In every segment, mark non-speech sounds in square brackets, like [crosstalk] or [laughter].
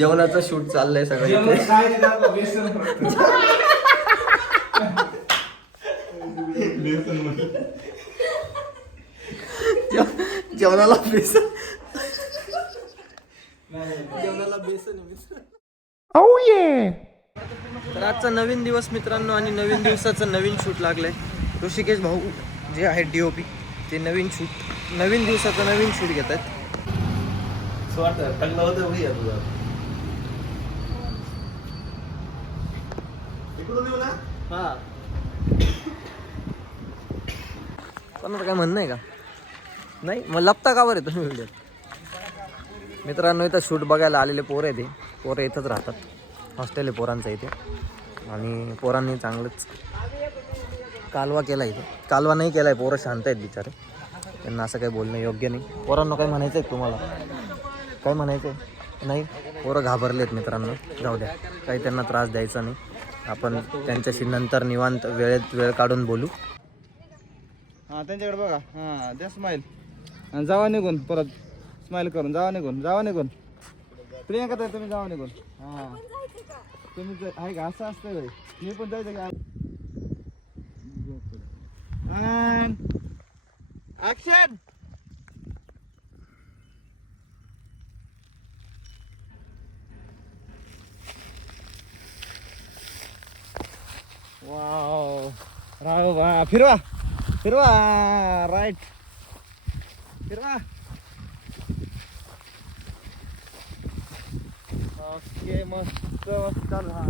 जेवणाचं शूट चाललंय सगळं इथे. जेव- जेवणाला बेसन. जेवणाला बेसन आहे, बेसन. तर आजचा नवीन दिवस मित्रांनो आणि नवीन दिवसाचं नवीन शूट लागलंय. ऋषिकेश भाऊ जे आहेत डीओपी ते नवीन शूट नवीन दिवसाचं नवीन शूट घेत आहेत हा. कोणाला काय म्हणणं आहे का? नाही मग लपता का बरं तुम्ही व्हिडिओ मित्रांनो इथं शूट बघायला आलेले पोरं आहे ते पोरं इथंच राहतात. हॉस्टेल आहे पोरांचं इथे. आणि पोरांनी चांगलंच कालवा केला इथे. कालवा नाही केला आहे पोरं शांत आहेत बिचारे. त्यांना असं काही बोलणं योग्य नाही. पोरांना काय म्हणायचं आहे तुम्हाला? काय म्हणायचं आहे नाही पोरं घाबरलेत मित्रांनो. जाऊ द्या. काही त्यांना त्रास द्यायचा नाही. आपण त्यांच्याशी नंतर निवांत वेळेत वेळ काढून बोलू. हा त्यांच्याकडे बघा. हा द्या स्माईल आणि जावा निघून परत. स्माईल करून जावा निघून जावा निघून. प्रियंका ताई तुम्ही जावा निघून. हा. तुम्ही जर- आहे का? असं असतं होय. मी पण जायचं का? Action wow. राव वा. फिरवा. फिरवा. राईट फिरवा. ओके मस्त मस्त चालू हा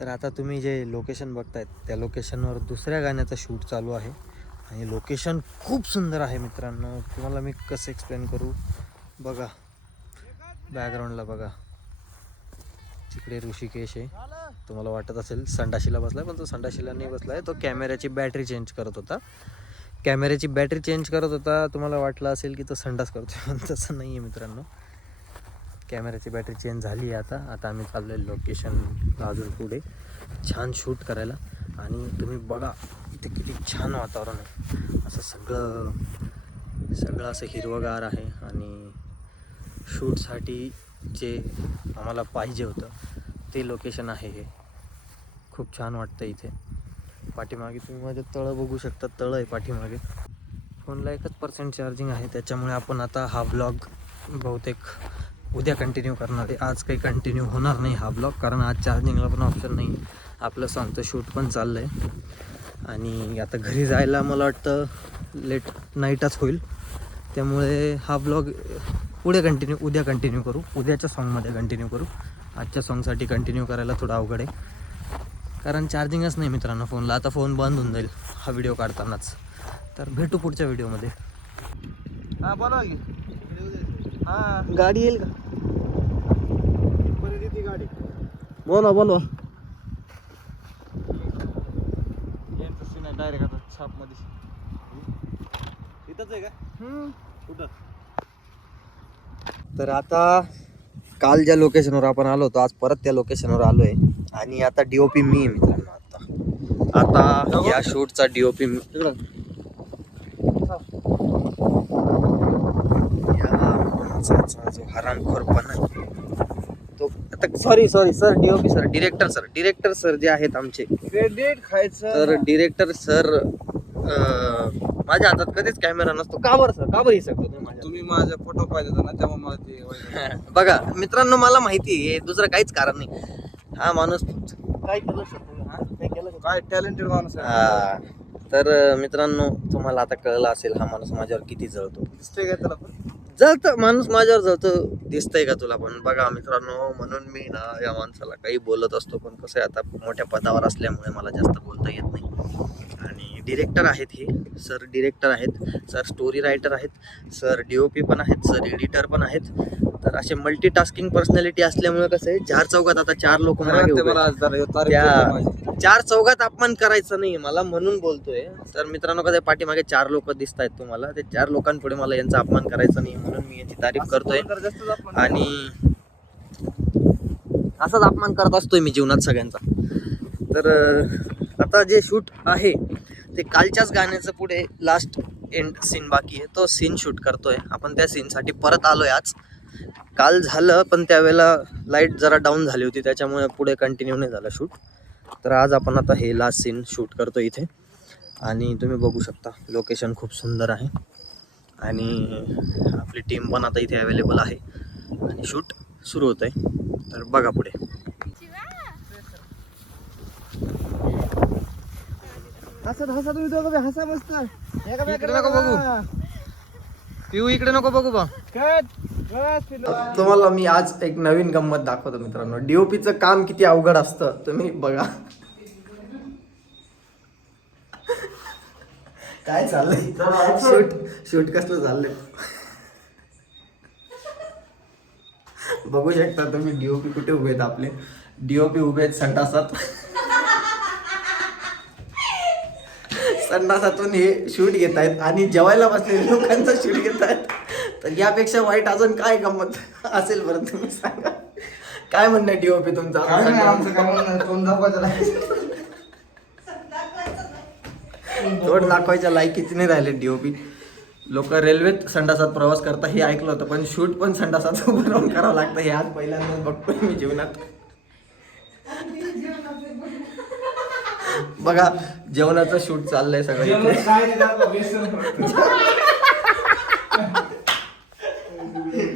तर आता तुम्ही जे लोकेशन बघतायत त्या लोकेशनवर दुसऱ्या गाण्याचा शूट चालू आहे. आणि लोकेशन खूप सुंदर आहे मित्रांनो. तुम्हाला मी कसं एक्सप्लेन करू? बघा. बॅकग्राऊंडला बघा. तिकडे ऋषिकेश आहे. तुम्हाला वाटत असेल संडाशीला बसलाय पण तो संडाशीला नाही बसलाय. तो कॅमेऱ्याची बॅटरी चेंज करत होता. कॅमेऱ्याची बॅटरी चेंज करत होता तुम्हाला वाटलं असेल की तो संडास करतोय पण तसं नाही आहे मित्रांनो. कॅमेऱ्याची बॅटरी चेंज झाली आहे आता. आता आम्ही चाललो आहे लोकेशन अजून पुढे. छान शूट करायला. आणि तुम्ही बघा इथे किती छान वातावरण आहे. असं सगळं सगळं असं हिरवगार आहे. आणि शूटसाठी जे आम्हाला पाहिजे होतं ते लोकेशन आहे हे. खूप छान वाटतं इथे. पाठीमागे तुम्ही माझे तळं बघू शकता. तळं आहे पाठीमागे. फोनला एकच पर्सेंट चार्जिंग आहे. त्याच्यामुळे आपण आता हा ब्लॉग बहुतेक उद्या कंटिन्यू करणार आहे. आज काही कंटिन्यू होणार नाही हा ब्लॉग कारण आज चार्जिंगला पण ऑप्शन नाही. आपलं सांगतं शूट पण चाललं आहे आणि आता घरी जायला मला वाटतं लेट नाईटच होईल. त्यामुळे हा ब्लॉग पुढे कंटिन्यू उद्या कंटिन्यू करू. उद्याच्या सॉन्गमध्ये कंटिन्यू करू. आजच्या सॉन्गसाठी कंटिन्यू करायला थोडं अवघड आहे. कारण चार्जिंगच नाही मित्रांनो फोनला आता फोन बंद होऊन जाईल हा व्हिडिओ काढतानाच. तर भेटू पुढच्या व्हिडिओमध्ये हा बोला की. हा. गाडी येईल का? गाडी. बोला बोलवा. डायरेक्ट आता छापमध्ये इथंच आहे का? कुठं? तर आता काल ज्या लोकेशनवर आपण आलो होतो आज परत त्या लोकेशनवर आलो आहे आणि आता डीओपी मी मित्रांनो आता. आता या शूटचा डीओपी जो हरामखोरपणा आहे, तो आता sorry sorry sir DOP sir director sir director sir जे आहेत आमचे. क्रेडिट खायचं. तर डिरेक्टर सर माझ्या हातात कधीच कॅमेरा नसतो. का बरं सर? का बरं शकतो तुम्ही माझ्या? तुम्ही माझा फोटो पाहिजे होता ना तेव्हा मला ते. बघा मित्रांनो मला माहिती आहे दुसरं काहीच कारण नाही. हा माणूस काय केलं शकतो हा? काय केलं? काय टॅलेंटेड माणूस आहे. हा. तर मित्रांनो तुम्हाला आता कळलं असेल हा माणूस माझ्यावर किती जळतो. दिसतोय का त्याला पण? जळतं माणूस माझ्यावर जळतो. दिसतंय का तुला पण? बघा मित्रांनो म्हणून मी ना या माणसाला काही बोलत असतो पण कसं आहे आता मोठ्या पदावर असल्यामुळे मला जास्त बोलता येत नाही. आणि डिरेक्टर आहेत हे. सर डिरेक्टर आहेत. सर स्टोरी रायटर आहेत. सर डी ओ पी पण आहेत. सर एडिटर पण आहेत. तर असे मल्टीटास्किंग पर्सनॅलिटी असल्यामुळे कसं आहे चार चौकात आता चार लोक. चार चौघात अपमान करायचं नाही मला म्हणून बोलतोय. तर मित्रांनो कसं पाठीमागे चार लोक दिसत आहेत तुम्हाला. ते चार लोकांपुढे मला यांचा अपमान करायचा नाही म्हणून मी याची तारीफ करतोय. आणि असाच अपमान करत असतोय मी जीवनात सगळ्यांचा. तर आता जे शूट आहे ते कालच्याच गाण्याचं पुढे लास्ट एंड सीन बाकी आहे. तो सीन शूट करतोय. आपण त्या सीनसाठी परत आलोय आज. काल झालं पण त्यावेळेला लाइट जरा डाऊन झाली होती त्याच्यामुळे पुढे कंटिन्यू नाही झालं शूट तर आज आपण आता हे लास्ट सीन शूट करतो इथे. आणि तुम्ही बघू शकता लोकेशन खूप सुंदर आहे. आणि आपली टीम पण आता इथे अवेलेबल आहे. आणि शूट सुरू होत आहे तर बघा पुढे. हसत हसत तुम्ही दोघं हसा मस्त. एका इकडे नको बघू. पिऊ इकडे नको बघू बा. कट. तुम्हाला मी आज एक नवीन गंमत दाखवतो मित्रांनो. डीओपीचं काम किती अवघड असतं तुम्ही बघा. काय चाललंय? शूट शूट कसलं चाललंय? बघू शकता तुम्ही डीओपी कुठे उभे आहेत आपले. डीओपी उभे आहेत संडासात. संडासातून हे शूट घेत आहेत आणि जेवायला बसलेले लोकांचा शूट घेत आहेत तर यापेक्षा वाईट अजून काय गंमत असेल बरं तुम्ही सांगा. काय म्हणणं डीओपी तुमचं? काय नाही आमचं तोंड दाखवायचं. तोड दाखवायच्या लायकीच नाही राहिले डीओपी लोक रेल्वेत संडासात प्रवास करता हे ऐकलं होतं पण शूट पण संडासात उभं राहून करावं लागतं हे आज पहिल्यांदाच बघतोय मी जीवनात बघा जेवणाचं शूट चाललंय सगळं जेवण इथे. काय नाही दाखवा,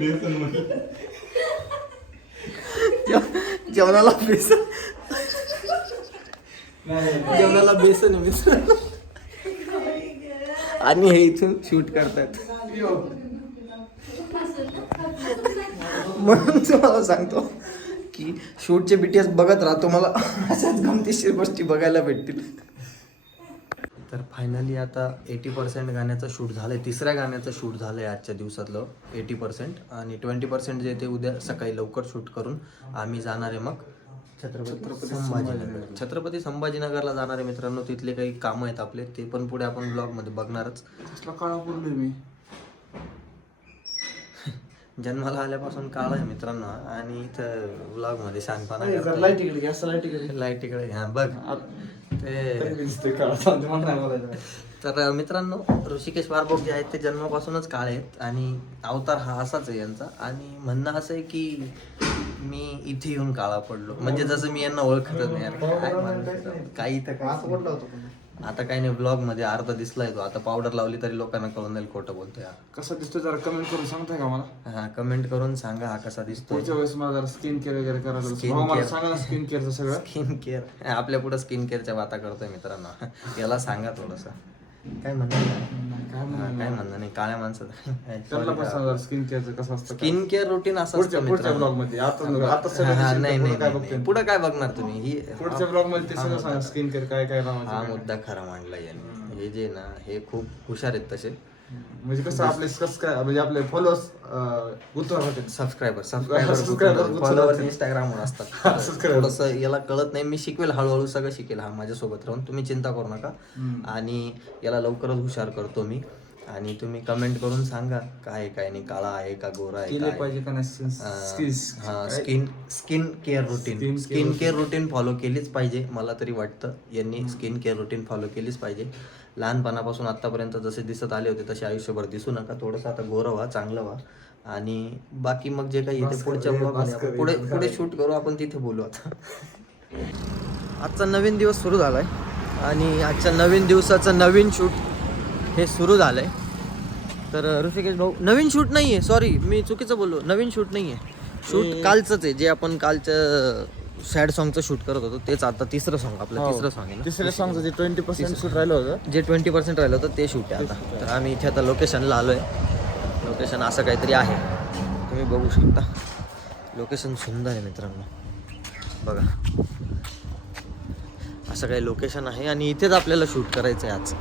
बेसन. जेव- जेवणाला बेसन. जेवणाला बेसन मित्रांनो आणि हे इथून शूट करतात. म्हणून तुम्हाला सांगतो की शूटचे बीटीएस बघत राहा तुम्हाला अशाच गमतीशीर गोष्टी बघायला भेटतील तर फायनली आता एटी पर्सेंट गाण्याचं शूट झालंय. तिसऱ्या गाण्याचं शूट झालंय आजच्या दिवसातलं एटी पर्सेंट आणि ट्वेंटी पर्सेंट जे ते उद्या सकाळी लवकर शूट करून आम्ही जाणार आहे मग छत्रपती संभाजीनगर. छत्रपती संभाजीनगरला जाणार आहे मित्रांनो. तिथले काही कामं आहेत आपले ते पण पुढे आपण ब्लॉगमध्ये बघणारच. मी. जन्माला आल्यापासून काळ आहे मित्रांनो. आणि इथं ब्लॉगमध्ये जरा लाइट इकडे घे, असं लाइट इकडे घे. लाइट तिकडे हा बघ. ते. तर मित्रांनो ऋषिकेश वारबोग जे आहेत ते जन्मापासूनच काळ आहेत. आणि अवतार हा असाच आहे यांचा. आणि म्हणणं असं आहे की मी इथे येऊन काळा पडलो. म्हणजे जसं मी यांना ओळखत नाही. यार काय माणूस. काही तर आता काही नाही ब्लॉगमध्ये अर्धा दिसलाय तो. आता पावडर लावली तरी लोकांना कळून जाईल खोटं बोलतोय हा. कसं दिसतोय जरा कमेंट करून सांगताय का मला? हा कमेंट करून सांगा हा कसा दिसतो पुढच्या वेळेस मला जरा स्किन केअर वगैरे करायला लागलं. Skin भाऊ मला care. सांगा ना स्किन केअरचं सगळं. स्किन केअर आपल्या पुढे स्किन केअरच्या बाता करतोय मित्रांनो. याला सांगा थोडस. काय म्हणणं नाही, काय हा, म्हणणार म्हणणं नाही काळ्या माणसाचं त्यांना पण सांगा स्किन केअरचं कसं असतं काय. स्किन केअर रुटीन असं असतं पुढच्या मित्रांनो. ब्लॉगमध्ये आता आता हा, सगळं हा, नाही नाही पुढं काय नाही, नाही पुढे काय बघणार तुम्ही ही पुढच्या ब्लॉगमध्ये ते सगळं सांगा स्किन केअर काय काय हा लावायचं मुद्दा खरा मांडला यांनी हे जे ना हे खूप हुशार आहेत तसे म्हणजे कसं आपले सबस्क्राईब म्हणजे आपले फॉलोअर्स गुंतवणार होते. Subscriber subscriber followers. इंस्टाग्रामवर असतात. [laughs] थोडस याला कळत नाही मी शिकवेल हळूहळू सगळं शिकेल. हा माझ्यासोबत राहून तुम्ही चिंता करू नका. आणि याला लवकरच हुशार करतो मी. आणि तुम्ही कमेंट करून सांगा काय काय नाही काळा आहे का गोरा आहे केले काय पाहिजे का नाही? हा skin skin care routine skin care routine follow केलीच पाहिजे मला तरी वाटतं. यांनी स्किन केअर रुटीन फॉलो केलीच पाहिजे. लहानपणापासून आतापर्यंत जसे दिसत आले होते तसे आयुष्यभर दिसू नका. थोडंसं आता गोरं व्हा चांगलं व्हा. आणि बाकी मग जे काही येते पुढच्या पुढे पुढे शूट करू आपण तिथे बोलू आता. आजचा नवीन दिवस सुरू झालाय. आणि आजच्या नवीन दिवसाचं नवीन शूट हे सुरू झालंय. तर ऋषिकेश भाऊ नवीन शूट नाही आहे सॉरी मी चुकीचं बोललो नवीन शूट नाही आहे शूट कालचंच आहे जे आपण कालचं सॅड सॉन्गचं शूट करत होतो तेच आता तिसरं सॉन्ग आपलं तिसरं सॉन्ग आहे ना. तिसऱ्या सॉंगचं जे ट्वेंटी पर्सेंट शूट राहिलं होतं. जे ट्वेंटी पर्सेंट राहिलं होतं ते शूट आहे आता. तर आम्ही इथे आता लोकेशनला आलो आहे लोकेशन असं काहीतरी आहे. तुम्ही बघू शकता. लोकेशन सुंदर आहे मित्रांनो. बघा. असं काही लोकेशन आहे आणि इथेच आपल्याला शूट करायचं आहे आज.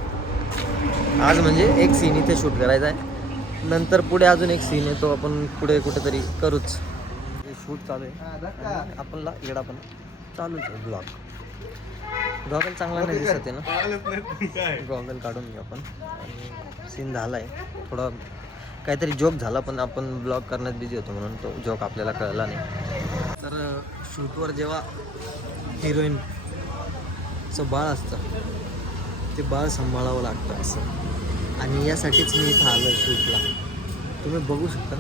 आज म्हणजे एक सीन इथे शूट करायचा आहे. नंतर पुढे अजून एक सीन येतो तो आपण पुढे कुठेतरी करूच. शूट चालू आहे. आपणला येडा पण चालूच आहे ब्लॉग गॉगल चांगला नाही दिसत आहे ना? गॉगल काढून घेऊ आपण. सीन झाला आहे थोडा काहीतरी जोक झाला पण आपण ब्लॉग करण्यात बिझी होतो म्हणून तो जोक आपल्याला कळला नाही. तर शूटवर जेव्हा हिरोईनचं बाळ असतं ते बाळ सांभाळावं लागतं असं. आणि यासाठीच मी इथं आलो शूटला. तुम्ही बघू शकता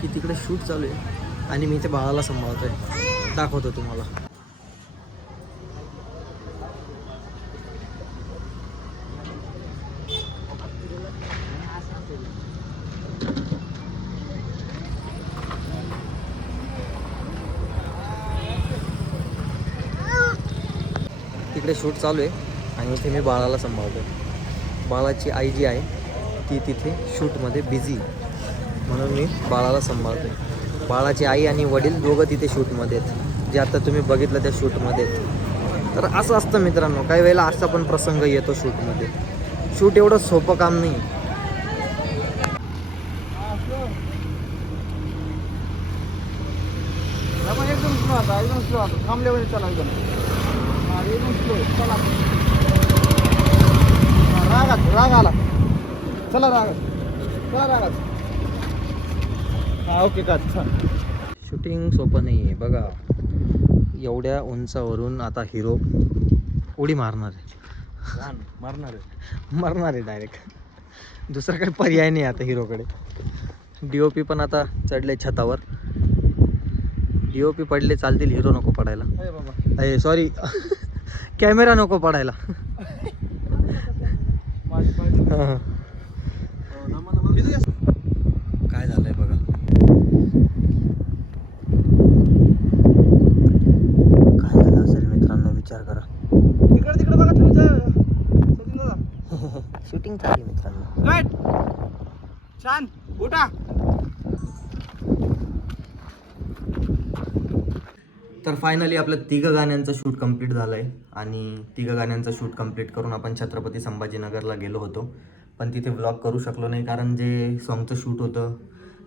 की तिकडे शूट चालू आहे आणि मी ते बाळाला सांभाळतो आहे दाखवतो तुम्हाला. तिकडे शूट चालू आहे. आणि इथे मी बाळाला सांभाळतो बाळाची आई जी आहे ती तिथे शूटमध्ये बिझी म्हणून मी बाळाला सांभाळतो बाळाची आई आणि वडील दोघं तिथे शूटमध्ये आहेत जे आता तुम्ही बघितलं त्या शूटमध्ये तर असं असतं मित्रांनो काही वेळेला असा पण प्रसंग येतो शूटमध्ये शूट एवढं सोपं काम नाही एकदम स्लो आता एकदम स्लो आता थांबल्यावर चला एकदम एकदम स्लो चला रागात राग आला. चला रागात चला रागात हा ओके का शूटिंग सोपं नाही आहे बघा एवढ्या उंचावरून आता हिरो उडी मारणार आहे. मारणार आहे. मरणार आहे डायरेक्ट दुसरा काही पर्याय नाही आता हिरोकडे डी ओ पी पण आता चढले छतावर. डी ओ पी पडले चालतील हिरो नको पडायला. अरे सॉरी कॅमेरा [laughs] नको पडायला माझी काळजी घे. हां. हो, नमा, नमा. किती जास्त? काय झालंय बघा. काय झालं असेल मित्रांनो? विचार करा. इकडे तिकडे बघा तुम्ही [laughs] शूटिंग चालली मित्रांनो. छान. उठा. तर फायनली आपलं तिघं गाण्यांचं शूट कंप्लीट झालं आहे आणि तिघं गाण्यांचं शूट कंप्लीट करून आपण छत्रपती संभाजीनगरला गेलो होतो. पण तिथे व्लॉग करू शकलो नाही कारण जे सॉन्गचं शूट होतं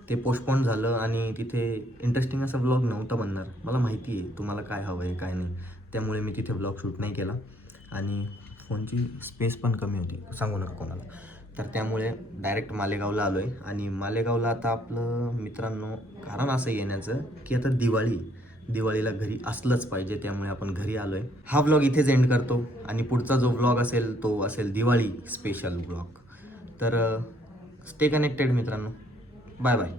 ते पोस्टपोन झालं आणि तिथे इंटरेस्टिंग असं व्लॉग नव्हता बनणार. मला माहिती आहे तुम्हाला काय हवं आहे काय नाही. त्यामुळे मी तिथे व्लॉग शूट नाही केला. आणि फोनची स्पेस पण कमी होती. सांगू नका कोणाला. तर त्यामुळे डायरेक्ट मालेगावला आलो आहे आणि मालेगावला आता आपलं मित्रांनो कारण असं येण्याचं की आता दिवाळी. दिवाळीला घरी असलंच पाहिजे त्यामुळे आपण घरी आलो आहे हा व्लॉग इथेच एंड करतो आणि पुढचा जो व्लॉग असेल तो असेल दिवाळी स्पेशल व्लॉग तर स्टे कनेक्टेड मित्रांनो. Bye bye